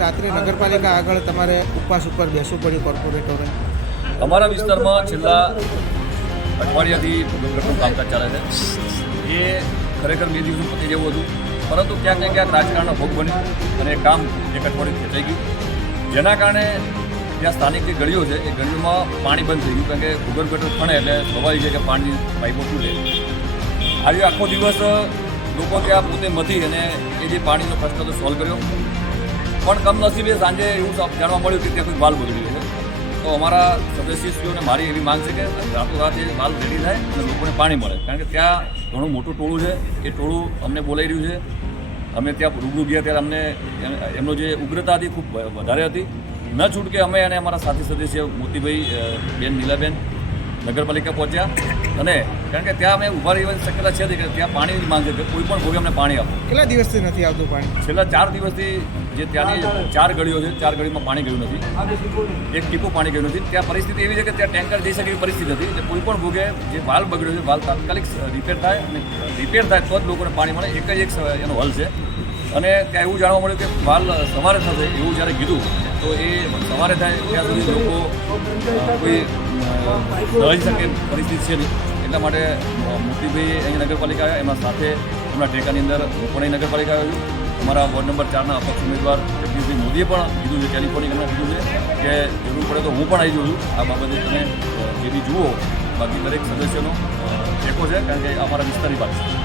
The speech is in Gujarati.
રાત્રે નગરપાલિકા આગળ તમારે ઉપવાસ ઉપર બેસવું પડ્યું કોર્પોરેટરે? અમારા વિસ્તારમાં છેલ્લા અઠવાડિયાથી કામકાજ ચાલે છે. એ ખરેખર બે દિવસો પતી જેવું હતું. પરંતુ ક્યાંક ને ક્યાંક રાજકારણનો ભોગ બન્યું અને કામ એક અઠવાડિયું ખેંચાઈ ગયું. જેના કારણે ત્યાં સ્થાનિક જે ગળીઓ છે, એ ગળીઓમાં પાણી બંધ થઈ ગયું. કારણ કે ભૂગર્ભ ગટર ખણે એટલે સ્વાભાવિક છે કે પાણીની પાઇપો તૂટે. આવ્યો આખો દિવસ લોકો ત્યાં પોતે મથી અને એ જે પાણીનો પ્રશ્ન તો સોલ્વ કર્યો. પણ કમનસીબે સાંજે એવું જાણવા મળ્યું કે ત્યાં કોઈ વાલ ગયો છે. તો અમારા સદસ્યશ્રીઓને મારી એવી માંગ છે કે રાતોરાત એ માલ રેડી થાય અને લોકોને પાણી મળે. કારણ કે ત્યાં ઘણું મોટું ટોળું છે. એ ટોળું અમને બોલાવી રહ્યું છે. અમે ત્યાં રૂબરૂ ગયા ત્યારે અમને એમ- એમનો જે ઉગ્રતા હતી ખૂબ વધારે હતી. ન છૂટકે અમે અને અમારા સાથી સદસ્ય મોતીભાઈ બેન, નીલાબેન નગરપાલિકા પહોંચ્યા અને કારણ કે ત્યાં અમે ઊભા રહેવાની શક્યતા છે કે ત્યાં પાણીની માંગ છે. કે કોઈ પણ ભોગે અમને પાણી આપો. કેટલા દિવસથી નથી આવતું પાણી? છેલ્લા ચાર દિવસથી જે ત્યાંની ચાર ગળીઓ છે ચાર ગળીમાં પાણી ગયું નથી. એક ટીપું પાણી ગયું નથી. ત્યાં પરિસ્થિતિ એવી છે કે ત્યાં ટેન્કર જઈ શકે એવી પરિસ્થિતિ હતી એટલે કોઈ પણ ભોગે જે વાલ બગડ્યો છે વાલ તાત્કાલિક રિપેર થાય અને રિપેર થાય તો જ લોકોને પાણી મળે. એક જ એક એનો હલ છે. અને ત્યાં એવું જાણવા મળ્યું કે વાલ સવારે થશે એવું જ્યારે કીધું તો એ સવારે થાય ત્યાં સુધી લોકો કોઈ રહી શકે પરિસ્થિતિ છે નહીં. એટલા માટે મોતીભાઈ અહીં નગરપાલિકા આવ્યા. એમના સાથે એમના ટેકાની અંદર હું પણ નગરપાલિકા આવ્યું અમારા વોર્ડ નંબર ચારના અપક્ષ ઉમેદવાર જગદીશભાઈ મોદીએ પણ કીધું છે, ટેલિફોનિક એમને કીધું છે કે જરૂર પડે તો હું પણ આવી જાઉં છું. આ બાબતે તમે જે બી જુઓ, બાકી દરેક સદસ્યનો ટેકો છે, કારણ કે અમારા વિસ્તારની વાત છે.